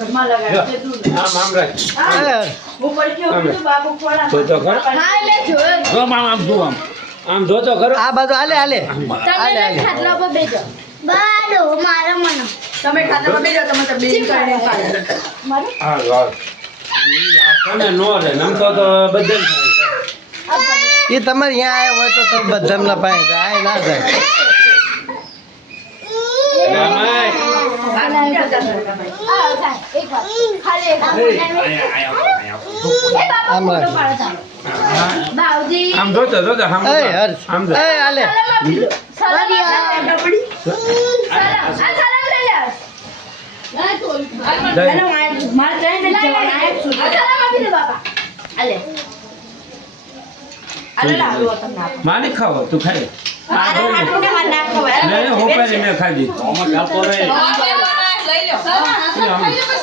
ઘરમાં લગાડ છે તું આમ રાખ હું પડી ગયો કીધું બાબુ ખોળા તો ખરો હા લે જોયો આમ જો આમ જો તો ખરો આ બાજુ હાલે હાલે તમે હાલે હાલે ખાટલા ઉપર બેજો બાડો મારા મને તમે ખાતામાં બેજો તમે તો બેન કરીને ખાય મારો હા વાહ આ કોને નો રે નમ તો બધે એ તમારે અહીંયા આવ્યા હોય તો તમે બધામના પાસે જાય ના જાય એક વાર ખાલી એક આમ રાખ. બાવજી આમ જોતો આમ એ હર્ષ આમ જો એ હાલે સલામ પડી સલામ લઈ લે મારે જઈને જ જવાનું આ એક સુધી સલામ આપી દે બાપા આલે આલે લાડુ તમને આપો માની ખાવો તું ખાઈ મારે આટલું ને મારે ના ખવાય મેં હોપારી મેં ખાધી સલામ ખાઈ લો